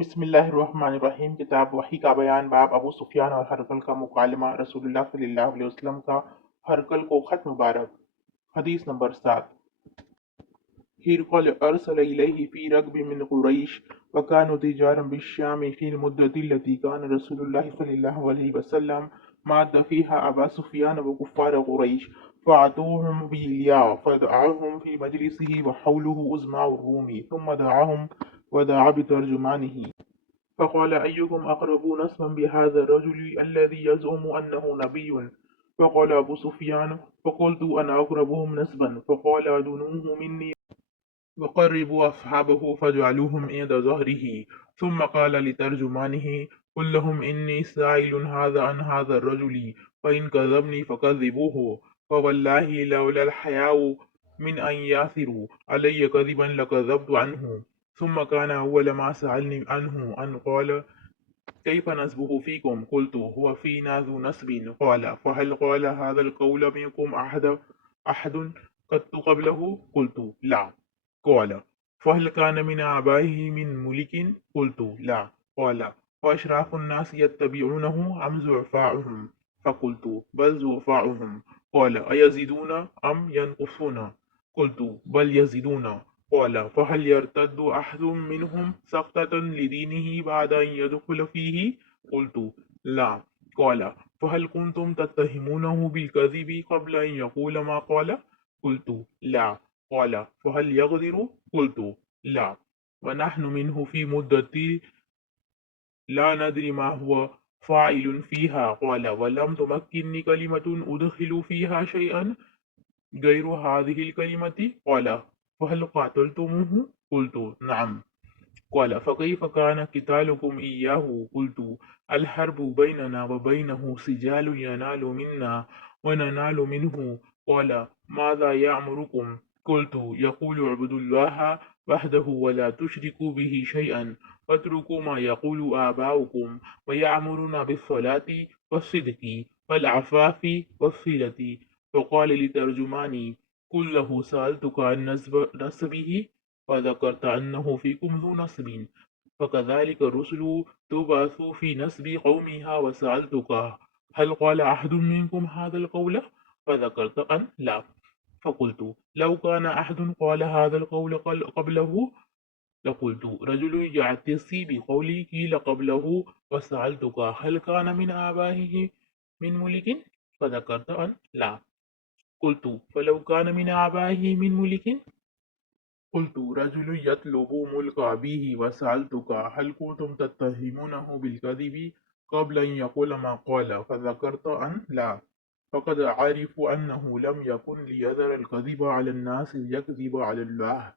بسم اللہ الرحمن الرحیم۔ کتاب وحی کا بیان، باب ابو سفیان اور ہرقل کا مکالمہ، رسول اللہ صلی اللہ علیہ وسلم کا ہرقل کو خط مبارک۔ حدیث نمبر 7۔ ہرقل ارسل الیہ فی رکب من قریش وکانوا تجارا بالشام فی المدة التي كان رسول اللہ صلی اللہ علیہ وسلم ماد فیہا ابا سفیان وکفار قریش فاعطوهم بإلیاء فدعاهم في مجلسه وحوله أزماع الروم ثم دعاهم ودعا بترجمانه فقال أيكم أقرب نسبا بهذا الرجل الذي يزعم أنه نبي؟ فقال أبو سفيان فقلت أنا أقربهم نسبا، فقال أدنوه مني وقربوا أصحابه فجعلوهم عند ظهره، ثم قال لترجمانه قل لهم إني سائل هذا عن هذا الرجل فإن كذبني فكذبوه، فوالله لولا الحياء من أن ياثروا علي كذبا لكذبت عنه. ثم كان أول ما سألني عنه أن قال كيف نسبه فيكم؟ قلت هو فينا ذو نسب. قال فهل قال هذا القول منكم أحد قد قبله؟ قلت لا. قال فهل كان من آبائه من ملك؟ قلت لا. قال فأشراف الناس يتبعونه أم زعفاؤهم؟ فقلت بل زعفاؤهم. قال أيزيدون أم ينقصون؟ قلت بل يزيدون. قال فهل يرتد أحد منهم سقطة لدينه بعد أن يدخل فيه؟ قلت لا. قال فهل كنتم تتهمونه بالكذب قبل أن يقول ما قال؟ قلت لا. قال فهل يغدر؟ قلت لا. ونحن منه في مدة لا ندري ما هو فاعل فيها. قال ولم تمكنني كلمة أدخل فيها شيئا غير هذه الكلمة. قال فهل قاتلتموه؟ قلت نعم. قال فكيف كان قتالكم إياه؟ قلت الحرب بيننا وبينه سجال ينال منا وننال منه. قال ماذا يأمركم؟ قلت يقول اعبدوا الله وحده ولا تشركوا به شيئا واتركوا ما يقول آباؤكم ويأمرنا بالصلاة والصدق والعفاف والصلة. فقال لترجماني قل له سألتك عن نسبه وذكرت أنه فيكم ذو نسب، فكذلك الرسل تبعث في نسب قومها، وسألتك هل قال أحد منكم هذا القول؟ فذكرت أن لا. فقلت لو كان أحد قال هذا القول قبله لقلت رجل يعتصي بقولي قيل قبله، وسألتك هل كان من آبائه من ملك؟ فذكرت أن لا. قلت فلو كان من آبائه من ملك؟ قلت رجل يطلب ملك أبيه. وسألتك هل كنتم تتهمونه بالكذب قبل أن يقول ما قال؟ فذكرت أن لا. فقد أعرف أنه لم يكن ليذر الكذب على الناس ليكذب على الله.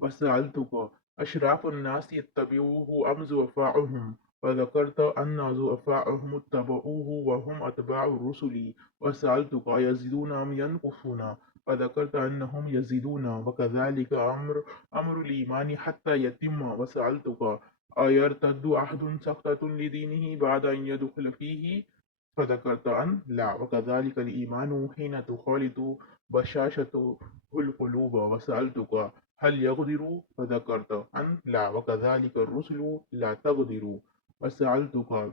وسألتك أشراف الناس يتبعوه أم زعفاؤهم؟ وذكرت أن زعفاؤهم اتبعوه وهم أتباع الرسل. وسألتك يزيدون أم ينقصون؟ وذكرت أنهم يزيدون، وكذلك أمر الإيمان حتى يتم. وسألتك أيرتد أحد سقطة لدينه بعد أن يدخل فيه؟ فذكرت أن لا. وكذلك الإيمان حين تخالط بشاشته القلوب. وسألتك هل يغدر؟ فذكرت أن لا. وكذلك الرسل لا تغدر. وسألتك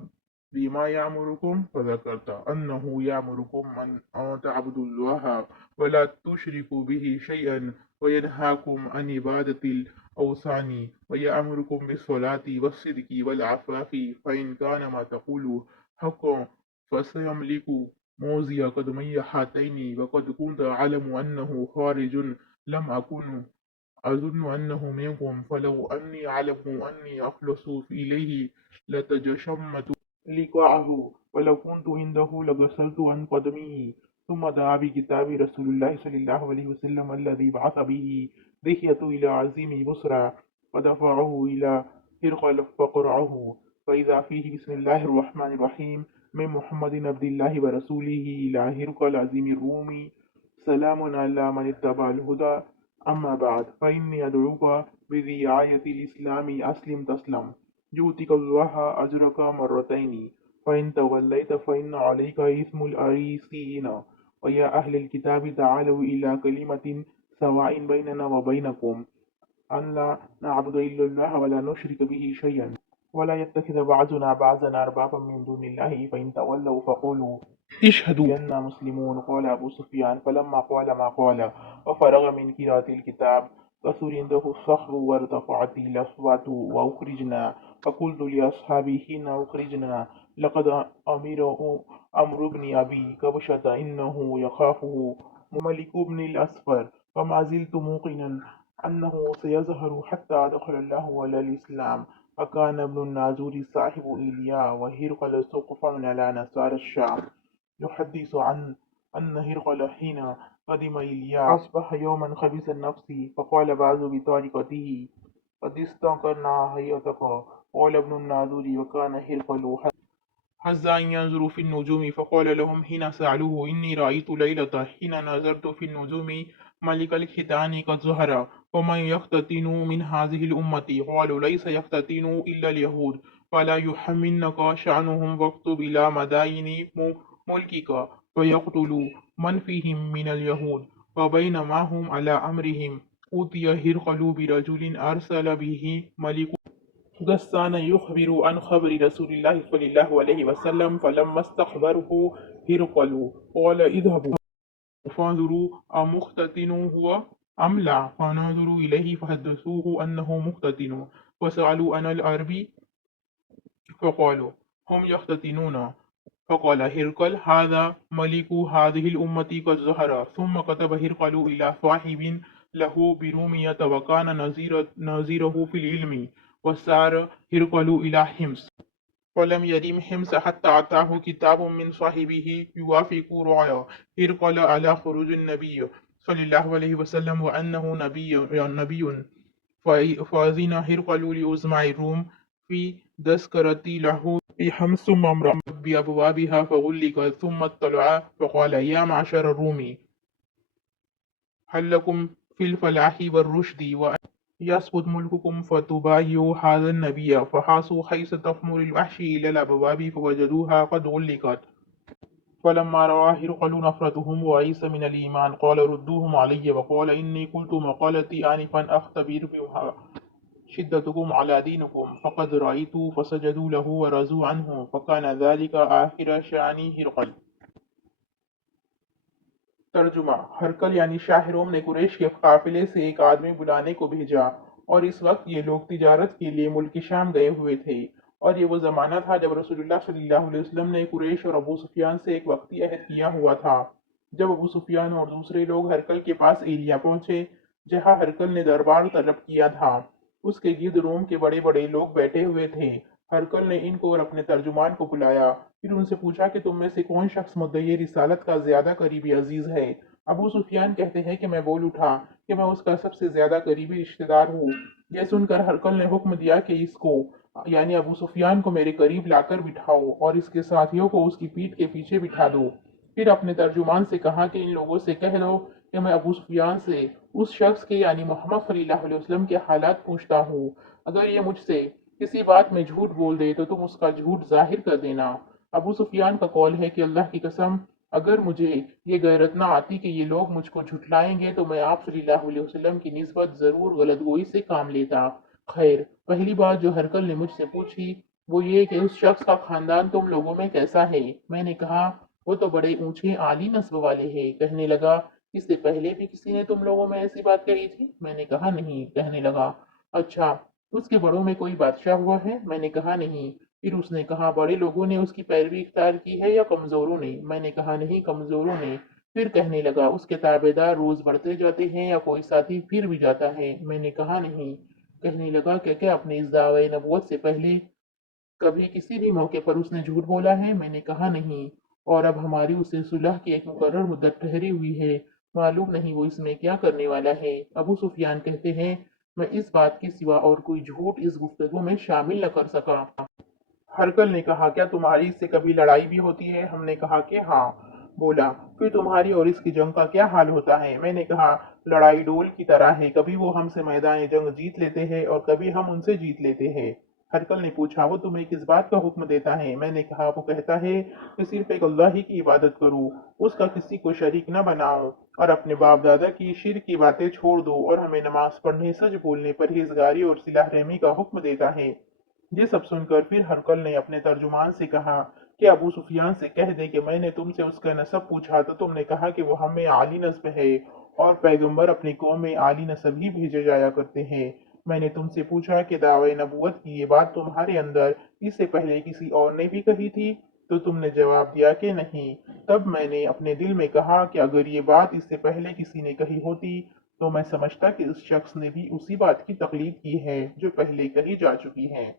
بما يأمركم؟ فذكرت أنه يأمركم أن تعبدوا الله ولا تشركوا به شيئا، وينهاكم عن عبادة الأوثان، ويأمركم بالصلاة والصدق والعفاف، فإن كان ما تقول حقا فسيملك موزي قدمي هاتين. وقد كنت أعلم أنه خارج لم أكن أظن أنه منكم، فلو أني أعلم أني أخلص إليه لتجشمت لقاءه، ولو كنت عنده لغسلت عن قدمه. ثم دعا بكتاب رسول الله صلى الله عليه وسلم الذي بعث به دحية إلى عظيم بصرى، ودفعه إلى هرقل فقرعه، فإذا فيه بسم الله الرحمن الرحيم من محمد عبد الله ورسوله إلى هرقل عظيم الروم سلام على من اتبع الهدى. أما بعد فإني أدعوك برعاية الإسلام أسلم تسلم يؤتك الله أجرك مرتين، فإن توليت فإن عليك إثم الأريسيين. ويا أهل الكتاب تعالوا إلى كلمة سواء بيننا وبينكم أن لا نعبد إلا الله ولا نشرك به شيئا ولا يتخذ بعضنا بعضا أربابا من دون الله فإن تولوا فقولوا اشهدوا بأننا مسلمون. قال أبو سفيان فلما قال ما قال وفرغ من قراءة الكتاب كثر عنده الصخر وارتفعت الأصوات وأخرجنا. فقلت لأصحابي حين أخرجنا لقد أمر بن أبي كبشة إنه يخافه ملك بن الأسفر فما زلت موقنا أنه سيظهر حتى دخل الله على الإسلام. فكان ابن الناظور صاحب إيليا وهرقل سقفا على نصارى الشام يحدث عن أن هرقل حين قدم إيليا أصبح يوما خبيث النفس فقال بعض بطريقته قد استنكرنا هيئتك. قال ابن الناظور وكان هرقل حتى أن ينظروا في النجوم فقال لهم حين سألوه إني رأيت ليلة حين نظرت في النجوم ملك الختان قد ظهر ومن يختتن من هذه الأمة. قالوا ليس يختتن إلا اليهود فلا يحملنك شأنهم واكتب إلى مدائن ملكك فيقتلوا من فيهم من اليهود. وبينما هم على أمرهم أوتي هرقل برجل أرسل به ملك غسان يخبر عن خبر رسول الله صلى الله عليه وسلم فلما استخبره هرقل قال اذهبوا فانظروا أمختتن هو أم لا. فنظروا إليه فحدثوه أنه مختتن وسألوا عن العربي فقالوا هم يختتنون. فقال هرقل هذا ملك هذه الأمة قد ظهر. ثم كتب هرقل إلى صاحب له برومية وكان نظيره في العلم. وسار هرقل إلى حمص فلم يرم حمص حتى أتاه كتاب من صاحبه يوافق رأي هرقل على خروج النبي صلى الله عليه وسلم وأنه نبي. فأذن هرقل لأزمع الروم في تذكرة له بحمص ممر بأبوابها فغلقت. ثم اطلع فقال يا معشر الروم هل لكم في الفلاح والرشد وأن يثبت ملككم فتبايعوا هذا النبي. فحاسوا حيث تفمر الوحش إلى الأبواب فوجدوها قد غلقت. فلما رأى هرقل نفرتهم وعيسى من الإيمان قال ردوهم علي. وقال إني قلت مقالتي آنفا أختبر بها شدتكم على دينكم فقد رأيت. فسجدوا له ورضوا عنه فكان ذلك آخر شأن هرقل. ترجمہ: ہرقل یعنی شاہ روم نے قریش کے قافلے سے ایک آدمی بلانے کو بھیجا اور اس وقت یہ لوگ تجارت کے لیے ملک شام گئے ہوئے تھے اور یہ وہ زمانہ تھا جب رسول اللہ صلی اللہ علیہ وسلم نے قریش اور ابو سفیان سے ایک وقتی عہد کیا ہوا تھا. جب ابو سفیان اور دوسرے لوگ ہرقل کے پاس ایلیا پہنچے جہاں ہرقل نے دربار طلب کیا تھا، اس کے گرد روم کے بڑے بڑے لوگ بیٹھے ہوئے تھے. ہرقل نے ان کو اور اپنے ترجمان کو بلایا، پھر ان سے پوچھا کہ تم میں سے کون شخص مدعی رسالت کا زیادہ قریبی عزیز ہے. ابو سفیان کہتے ہیں کہ میں بول اٹھا کہ میں اس کا سب سے زیادہ قریبی رشتہ دار ہوں. یہ سن کر ہرقل نے حکم دیا کہ اس کو یعنی ابو سفیان کو میرے قریب لا کر بٹھاؤ اور اس کے ساتھیوں کو اس کی پیٹھ کے پیچھے بٹھا دو. پھر اپنے ترجمان سے کہا کہ ان لوگوں سے کہہ دو کہ میں ابو سفیان سے اس شخص کے یعنی محمد صلی اللہ علیہ وسلم کے حالات پوچھتا ہوں. اگر یہ مجھ سے کسی بات میں جھوٹ بول دے تو تم اس کا جھوٹ ظاہر کر دینا. ابو سفیان کا قول ہے کہ اللہ کی قسم اگر مجھے یہ غیرت نہ آتی کہ یہ لوگ مجھ کو جھٹلائیں گے تو میں آپ صلی اللہ علیہ وسلم کی نسبت ضرور غلط گوئی سے کام لیتا. خیر، پہلی بات جو ہرقل نے مجھ سے پوچھی وہ یہ کہ اس شخص کا خاندان تم لوگوں میں کیسا ہے. میں نے کہا وہ تو بڑے اونچے عالی نسب والے ہیں. کہنے لگا اس سے پہلے بھی کسی نے تم لوگوں میں ایسی بات کہی تھی؟ میں نے کہا نہیں. کہنے لگا اچھا اس کے بڑوں میں کوئی بادشاہ ہوا ہے؟ میں نے کہا نہیں. پھر اس نے کہا بڑے لوگوں نے اس کی پیروی اختیار کی ہے یا کمزوروں نے؟ میں نے کہا نہیں، کمزوروں نے. پھر کہنے لگا اس کے تابع دار روز بڑھتے جاتے ہیں یا کوئی ساتھی پھر بھی جاتا ہے؟ میں نے کہا نہیں. کہنے لگا کہ کیا اپنے اس دعوی نبوت سے پہلے کبھی کسی بھی موقع پر اس نے جھوٹ بولا ہے؟ میں نے کہا نہیں. اور اب ہماری اس سے صلح کی ایک مقرر مدت ٹھہری ہوئی ہے، معلوم نہیں وہ اس میں کیا کرنے والا ہے. ابو سفیان کہتے ہیں میں اس بات کے سوا اور کوئی جھوٹ اس گفتگو میں شامل نہ کر سکا. ہرقل نے کہا کیا تمہاری اس سے کبھی لڑائی بھی ہوتی ہے؟ ہم نے کہا کہ ہاں. بولا پھر تمہاری اور اس کی جنگ کا کیا حال ہوتا ہے؟ میں نے کہا لڑائی ڈول کی طرح ہے، کبھی وہ ہم سے میدان جنگ جیت لیتے ہیں اور کبھی ہم ان سے جیت لیتے ہیں. ہرکل نے پوچھا وہ تمہیں کس بات کا حکم دیتا ہے؟ میں نے کہا وہ کہتا ہے کہ صرف ایک اللہ ہی کی عبادت کرو، اس کا کسی کو شریک نہ بناؤ، اور اپنے باپ دادا کی شرک کی باتیں چھوڑ دو، اور ہمیں نماز پڑھنے، سچ بولنے، پرہیزگاری اور صلہ رحمی کا حکم دیتا ہے۔ یہ سب سن کر پھر ہرکل نے اپنے ترجمان سے کہا کہ ابو سفیان سے کہہ دے کہ میں نے تم سے اس کا نسب پوچھا تو تم نے کہا کہ وہ ہمیں عالی نسب ہے، اور پیغمبر اپنی قوم میں عالی نسب ہی بھیجے جایا کرتے ہیں۔ میں نے تم سے پوچھا کہ دعوی نبوت کی یہ بات تمہارے اندر اس سے پہلے کسی اور نے بھی کہی تھی تو تم نے جواب دیا کہ نہیں۔ تب میں نے اپنے دل میں کہا کہ اگر یہ بات اس سے پہلے کسی نے کہی ہوتی تو میں سمجھتا کہ اس شخص نے بھی اسی بات کی تقلید کی ہے جو پہلے کہی جا چکی ہے۔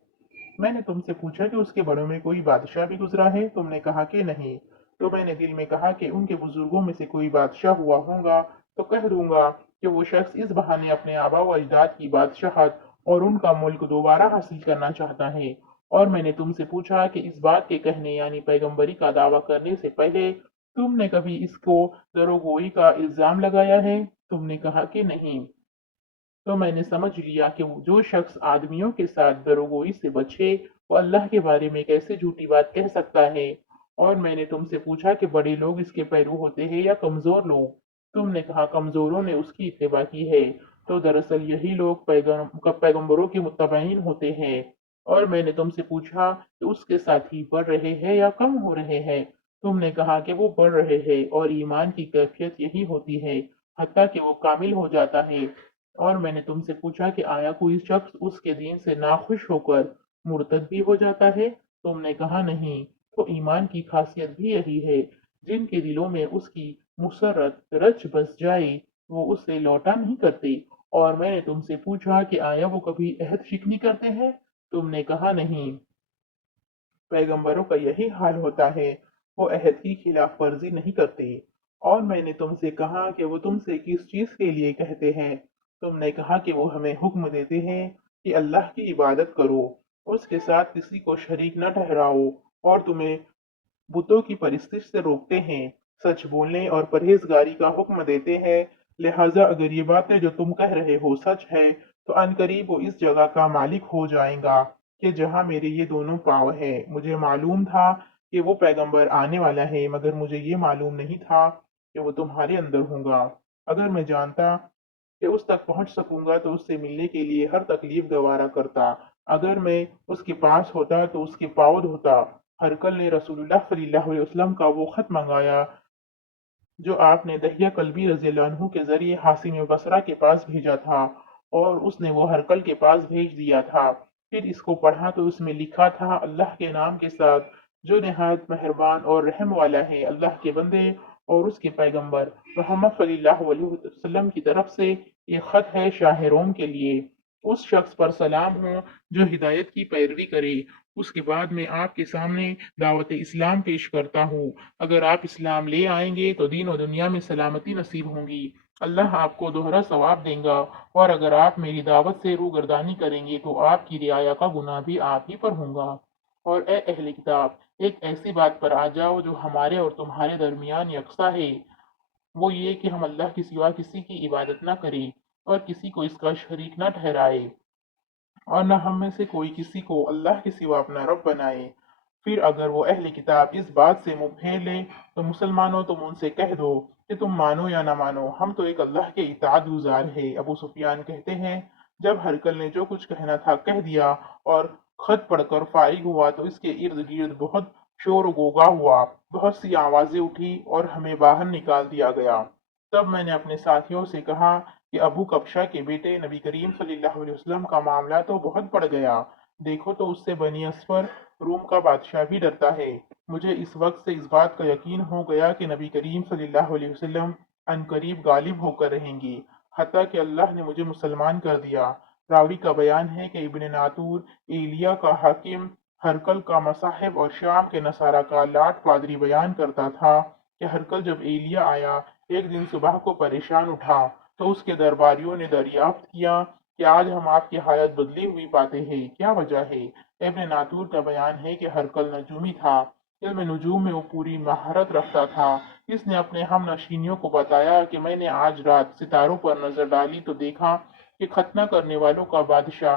میں نے تم سے پوچھا کہ اس کے بڑوں میں کوئی بادشاہ بھی گزرا ہے؟ تم نے کہا کہ نہیں۔ تو میں نے دل میں کہا کہ ان کے بزرگوں میں سے کوئی بادشاہ ہوا ہوگا تو کہہ دوں گا کہ وہ شخص اس بہانے اپنے آبا و اجداد کی بادشاہت اور ان کا ملک دوبارہ حاصل کرنا چاہتا ہے۔ اور میں نے تم سے پوچھا کہ اس بات کے کہنے یعنی پیغمبری کا دعویٰ کرنے سے پہلے تم نے کبھی اس کو دروغگوئی کا الزام لگایا ہے؟ تم نے کہا کہ نہیں۔ تو میں نے سمجھ لیا کہ جو شخص آدمیوں کے ساتھ دروغگوئی سے بچے وہ اللہ کے بارے میں کیسے جھوٹی بات کہہ سکتا ہے۔ اور میں نے تم سے پوچھا کہ بڑے لوگ اس کے پیرو ہوتے ہیں یا کمزور لوگ؟ تم نے کہا کمزوروں نے اس کی اتباع کی ہے، تو دراصل یہی لوگ پیغمبروں کے متبعین ہوتے ہیں۔ اور میں نے تم سے پوچھا کہ اس کے ساتھی بڑھ رہے ہیں یا کم ہو رہے ہیں؟ تم نے کہا کہ وہ بڑھ رہے ہیں، اور ایمان کی کیفیت یہی ہوتی ہے حتیٰ کہ وہ کامل ہو جاتا ہے۔ اور میں نے تم سے پوچھا کہ آیا کوئی شخص اس کے دین سے ناخوش ہو کر مرتد بھی ہو جاتا ہے؟ تم نے کہا نہیں۔ تو ایمان کی خاصیت بھی یہی ہے، جن کے دلوں میں اس کی مسرت رچ بس جائے وہ اسے لوٹا نہیں کرتے۔ اور میں نے تم سے پوچھا کہ آیا وہ کبھی عہد شکنی کرتے ہیں؟ تم نے کہا نہیں۔ پیغمبروں کا یہی حال ہوتا ہے، وہ عہد کی خلاف ورزی نہیں کرتے۔ اور میں نے تم سے کہا کہ وہ تم سے کس چیز کے لیے کہتے ہیں؟ تم نے کہا کہ وہ ہمیں حکم دیتے ہیں کہ اللہ کی عبادت کرو، اس کے ساتھ کسی کو شریک نہ ٹھہراؤ، اور تمہیں بتوں کی پرستش سے روکتے ہیں، سچ بولنے اور پرہیزگاری کا حکم دیتے ہیں۔ لہٰذا اگر یہ باتیں جو تم کہہ رہے ہو سچ ہے تو عنقریب وہ اس جگہ کا مالک ہو جائے گا کہ جہاں میرے یہ دونوں پاؤں ہیں۔ مجھے معلوم تھا کہ وہ پیغمبر آنے والا ہے، مگر مجھے یہ معلوم نہیں تھا کہ وہ تمہارے اندر ہوگا۔ اگر میں جانتا کہ اس تک پہنچ سکوں گا تو اس سے ملنے کے لیے ہر تکلیف گوارا کرتا، اگر میں اس کے پاس ہوتا تو اس کے پاؤں دھوتا۔ ہرکل نے رسول اللہ صلی اللہ علیہ وسلم کا وہ خط منگایا جو آپ نے دہیہ کلبی رضی اللہ عنہ کے ذریعے حاسم بصرہ کے پاس بھیجا تھا، اور اس نے وہ ہرکل کے پاس بھیج دیا تھا۔ پھر اس کو پڑھا تو اس میں لکھا تھا اللہ کے نام کے ساتھ جو نہایت مہربان اور رحم والا ہے، اللہ کے بندے اور اس کے پیغمبر محمد صلی اللہ علیہ وسلم کی طرف سے یہ خط ہے شاہ روم کے لیے۔ اس شخص پر سلام ہو جو ہدایت کی پیروی کرے۔ اس کے بعد میں آپ کے سامنے دعوت اسلام پیش کرتا ہوں۔ اگر آپ اسلام لے آئیں گے تو دین و دنیا میں سلامتی نصیب ہوں گی، اللہ آپ کو دوہرا ثواب دیں گا، اور اگر آپ میری دعوت سے روگردانی کریں گے تو آپ کی رعایا کا گناہ بھی آپ ہی پر ہوگا۔ اور اے اہل کتاب، ایک ایسی بات پر آ جاؤ جو ہمارے اور تمہارے درمیان یکساں ہے، وہ یہ کہ ہم اللہ کے سوا کسی کی عبادت نہ کریں اور کسی کو اس کا شریک نہ ٹھہرائے، اور نہ ہم میں سے کوئی کسی کو اللہ کے سوا اپنا رب بنائے۔ پھر اگر وہ اہل کتاب اس بات سے منہ پھیر لیں تو مسلمانوں تم ان سے کہہ دو کہ تم مانو یا نہ مانو، ہم تو ایک اللہ کے اطاعت گزار ہے۔ ابو سفیان کہتے ہیں جب ہرکل نے جو کچھ کہنا تھا کہہ دیا اور خط پڑھ کر فارغ ہوا تو اس کے ارد گرد بہت شور و غوغا ہوا، بہت سی آوازیں اٹھی اور ہمیں باہر نکال دیا گیا۔ تب میں نے اپنے ساتھیوں سے کہا کہ ابو کبشہ کے بیٹے نبی کریم صلی اللہ علیہ وسلم کا معاملہ تو بہت بڑھ گیا، دیکھو تو اس سے بنی اصفر روم کا بادشاہ بھی ڈرتا ہے۔ مجھے اس وقت سے اس بات کا یقین ہو گیا کہ نبی کریم صلی اللہ علیہ وسلم عنقریب غالب ہو کر رہیں گی، حتیٰ کہ اللہ نے مجھے مسلمان کر دیا۔ راوی کا بیان ہے کہ ابن ناطور ایلیا کا حاکم، ہرکل کا مصاحب اور شام کے نصارہ کا لاٹ پادری بیان کرتا تھا کہ ہرکل جب ایلیا آیا ایک دن صبح کو پریشان اٹھا تو اس کے درباریوں نے دریافت کیا کہ آج ہم آپ کی حالت بدلی ہوئی پاتے ہیں، کیا وجہ ہے؟ ابن ناطور کا بیان ہے کہ ہرکل نجومی تھا، علم نجوم میں وہ پوری مہارت رکھتا تھا۔ اس نے اپنے ہم نشینیوں کو بتایا کہ میں نے آج رات ستاروں پر نظر ڈالی تو دیکھا کہ ختنہ کرنے والوں کا بادشاہ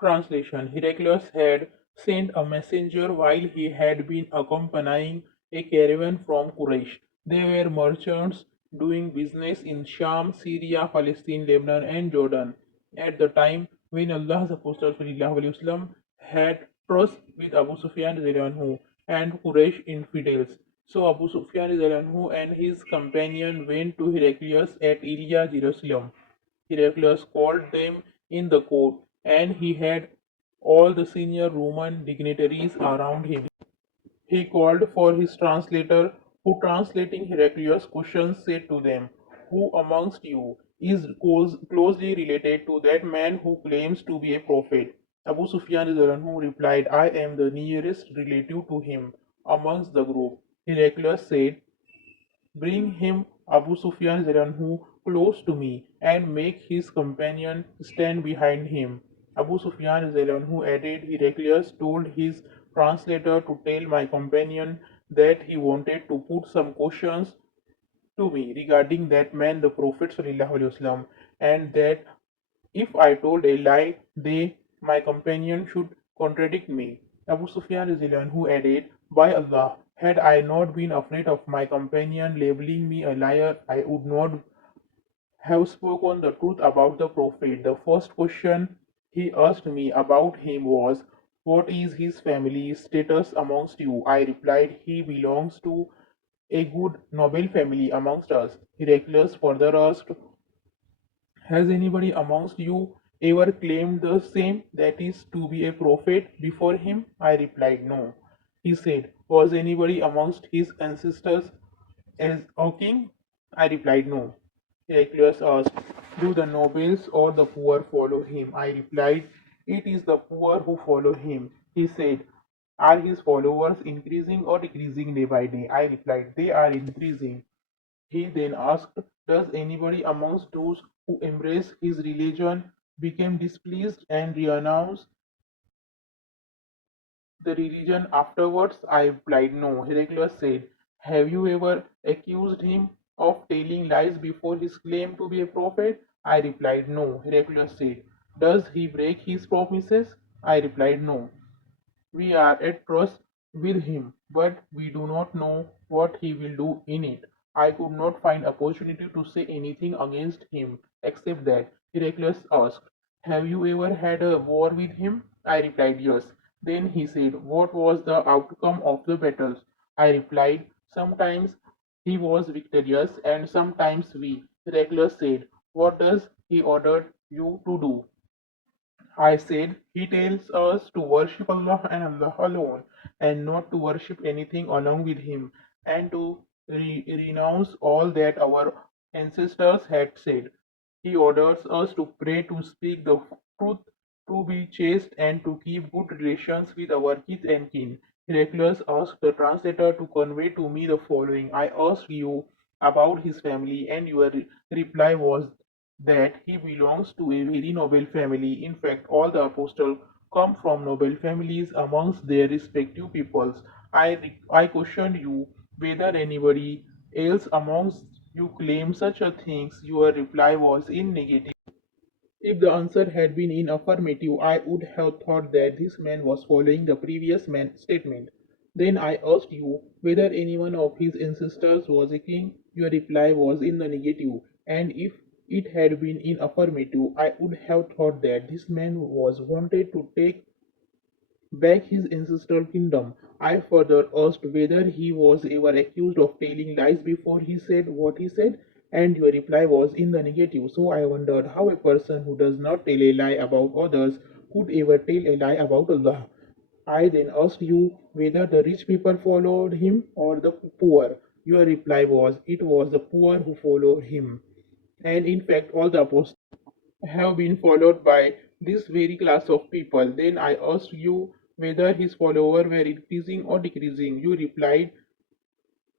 Translation: Heraclius had sent a messenger while he had been accompanying a caravan from Quraysh. They were merchants doing business in Sham, Syria, Palestine, Lebanon, and Jordan. At the time when Allah's Apostle ﷺ had truce with Abu Sufyan anhu and Quraysh infidels. So Abu Sufyan anhu and his companion went to Heraclius at Ilya, Jerusalem. Heraclius called them in the court, and he had all the senior Roman dignitaries around him. He called for his translator, who, translating Heraclius' questions, said to them, who amongst you is closely related to that man who claims to be a prophet? Abu Sufyan who replied, I am the nearest relative to him amongst the group. Heraclius said, bring him Abu Sufyan close to me and make his companion stand behind him. Abu Sufyan added, Heraclius told his translator to tell my companion that he wanted to put some questions to me regarding that man, the Prophet ﷺ, and that if I told a lie, they, my companion, should contradict me. Abu Sufyan who added, by Allah, had I not been afraid of my companion labeling me a liar, I would not have spoken the truth about the Prophet. The first question he asked me about him was, what is his family status amongst you? I replied, he belongs to a good noble family amongst us. Heraclius further asked, has anybody amongst you ever claimed the same, that is, to be a prophet before him? I replied, no. He said, was anybody amongst his ancestors as a king? I replied, no. Heraclius asked, do the nobles or the poor follow him? I replied, it is the poor who follow him. He said, are his followers increasing or decreasing day by day? I replied, they are increasing. He then asked, does anybody amongst those who embrace his religion become displeased and renounce the religion afterwards? I replied, no. Heraclius said, have you ever accused him of telling lies before his claim to be a prophet? I replied, no. Heraclius said, does he break his promises? I replied, no. We are at trust with him, but we do not know what he will do in it. I could not find opportunity to say anything against him, except that Heraclius asked, "Have you ever had a war with him?" I replied, "Yes." Then he said, "What was the outcome of the battles?" I replied, "Sometimes he was victorious and sometimes we." Heraclius said, "What does he order you to do?" I said, "He tells us to worship Allah and Allah alone, and not to worship anything along with Him, and to renounce all that our ancestors had said. He orders us to pray, to speak the truth, to be chaste, and to keep good relations with our kith and kin." Heraclius asked the translator to convey to me the following: "I asked you about his family, and your reply was that he belongs to a very noble family. In fact, all the apostles come from noble families amongst their respective peoples. I questioned you whether anybody else amongst you claims such a thing." Your reply was in negative. If the answer had been in affirmative, I would have thought that this man was following the previous man's statement. Then I asked you whether any one of his ancestors was a king. Your reply was in the negative, and if it had been in affirmative, I would have thought that this man was wanted to take back his ancestral kingdom. I further asked whether he was ever accused of telling lies before he said what he said, and your reply was in the negative. So I wondered how a person who does not tell a lie about others could ever tell a lie about Allah. I then asked you whether the rich people followed him or the poor. Your reply was it was the poor who followed him. And in fact, all the apostles have been followed by this very class of people. Then I asked you whether his followers were increasing or decreasing. You replied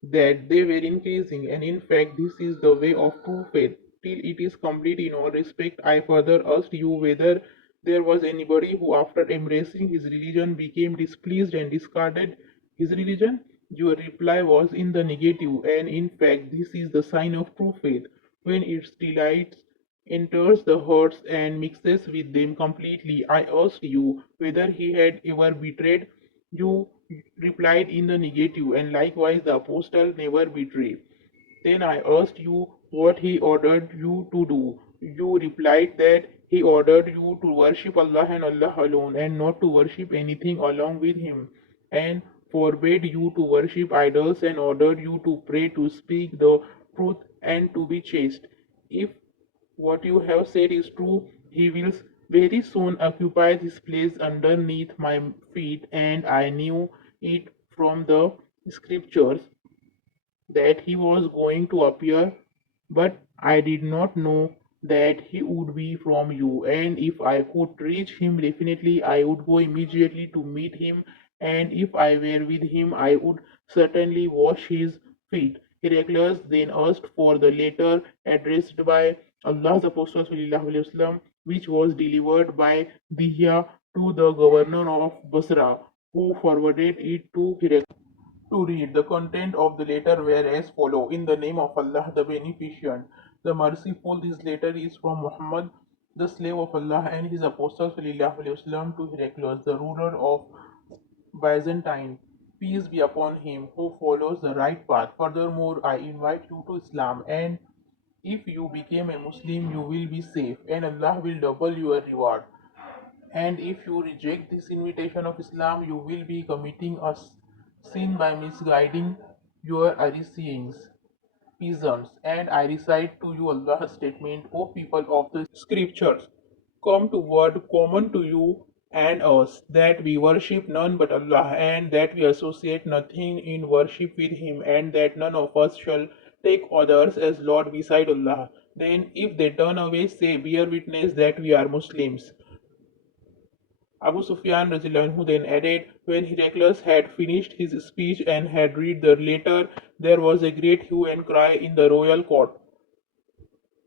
that they were increasing, and in fact, this is the way of true faith till it is complete in all respect. I further asked you whether there was anybody who, after embracing his religion, became displeased and discarded his religion. Your reply was in the negative, and in fact, this is the sign of true faith when its delights enters the hearts and mixes with them completely. I asked you whether he had ever betrayed. You replied in the negative, and likewise the apostle never betrayed. Then I asked you what he ordered you to do. You replied that he ordered you to worship Allah and Allah alone, and not to worship anything along with him, and forbade you to worship idols, and ordered you to pray, to speak the truth, and to be chaste. If what you have said is true, he will very soon occupy this place underneath my feet, and I knew it from the scriptures that he was going to appear, but I did not know that he would be from you. And if I could reach him, definitely I would go immediately to meet him, and if I were with him, I would certainly wash his feet. Heraclius then asked for the letter addressed by Allah's Apostle ﷺ, which was delivered by Dihya to the governor of Basra, who forwarded it to Heraclius. To read the content of the letter were as follow: In the name of Allah, the Beneficent, the Merciful. This letter is from Muhammad, the slave of Allah, and his apostle ﷺ, to Heraclius, the ruler of Byzantine. Peace be upon him who follows the right path. Furthermore, I invite you to Islam, and if you become a Muslim, you will be safe, and Allah will double your reward. And if you reject this invitation of Islam, you will be committing a sin by misguiding your Arisians, peasants. And I recite to you Allah's statement, O people of the scriptures, come to word common to you and us, that we worship none but Allah, and that we associate nothing in worship with Him, and that none of us shall take others as Lord beside Allah. Then, if they turn away, say, bear witness that we are Muslims. Abu Sufyan who then added, when Heraclius had finished his speech and had read the letter, there was a great hue and cry in the royal court.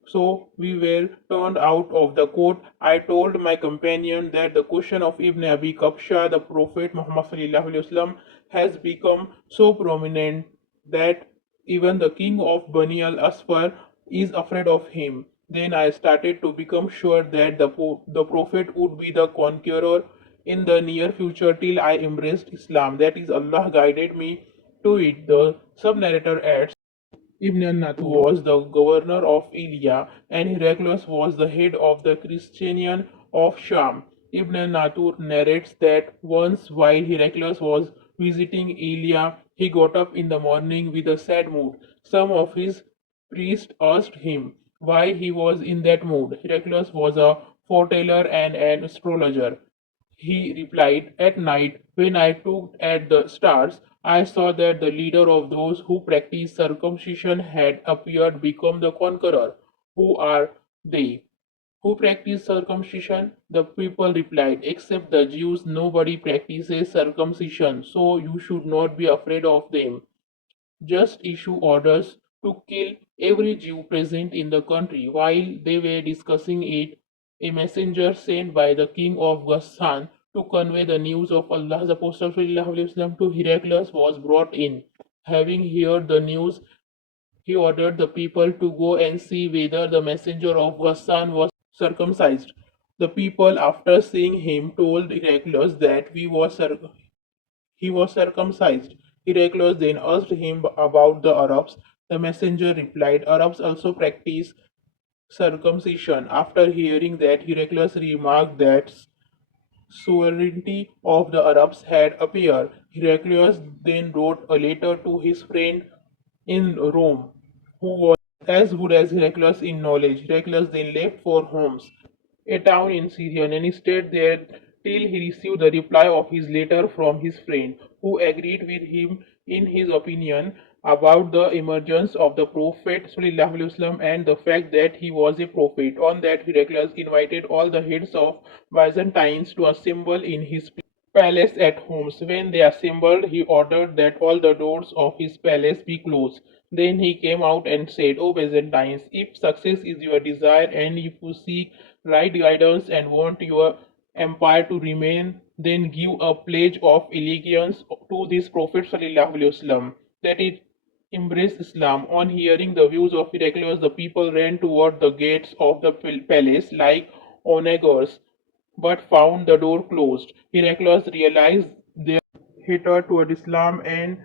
So we were turned out of the court. I told my companion that the question of Ibn Abi Kabsha, the Prophet Muhammad ﷺ, has become so prominent that even the king of Bani al-Asfar is afraid of him. Then I started to become sure that the Prophet would be the conqueror in the near future till I embraced Islam. That is, Allah guided me to it. The sub narrator adds, Ibn Natu was the governor of Ilya, and Heraclius was the head of the Christian of Sham. Ibn Natur narrates that once while Heraclius was visiting Ilya, he got up in the morning with a sad mood. Some of his priests asked him why he was in that mood. Heraclius was a foreteller and an astrologer. He replied, "At night, when I looked at the stars, I saw that the leader of those who practice circumcision had appeared become the conqueror. Who are they? Who practice circumcision?" The people replied, "Except the Jews, nobody practices circumcision, so you should not be afraid of them. Just issue orders to kill every Jew present in the country." While they were discussing it, a messenger sent by the king of Ghassan to convey the news of Allah's Apostle ﷺ to Heraclius was brought in. Having heard the news, he ordered the people to go and see whether the messenger of Ghassan was circumcised. The people, after seeing him, told Heraclius that he was circumcised. Heraclius then asked him about the Arabs. The messenger replied, "Arabs also practice circumcision." After hearing that, Heraclius remarked that sovereignty of the Arabs had appeared. Heraclius then wrote a letter to his friend in Rome, who was as good as Heraclius in knowledge. Heraclius then left for Homs, a town in Syria, and he stayed there till he received the reply of his letter from his friend, who agreed with him in his opinion about the emergence of the Prophet ﷺ and the fact that he was a prophet. On that, Heraclius invited all the heads of Byzantines to assemble in his palace at Homs. When they assembled, he ordered that all the doors of his palace be closed. Then he came out and said, "O Byzantines, if success is your desire and if you seek right guidance and want your empire to remain, then give a pledge of allegiance to this Prophet ﷺ, that it embrace Islam." On hearing the views of Heraclius, the people ran toward the gates of the palace like onagers, but found the door closed. Heraclius realized their hatred toward Islam and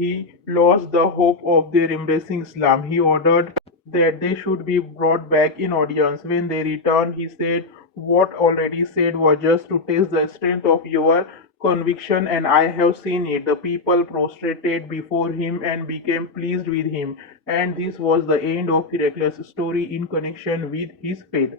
he lost the hope of their embracing Islam. He ordered that they should be brought back in audience. When they returned, he said, "What already said was just to test the strength of your conviction, and I have seen it." The people prostrated before him and became pleased with him. And this was the end of Heraclius' story in connection with his faith.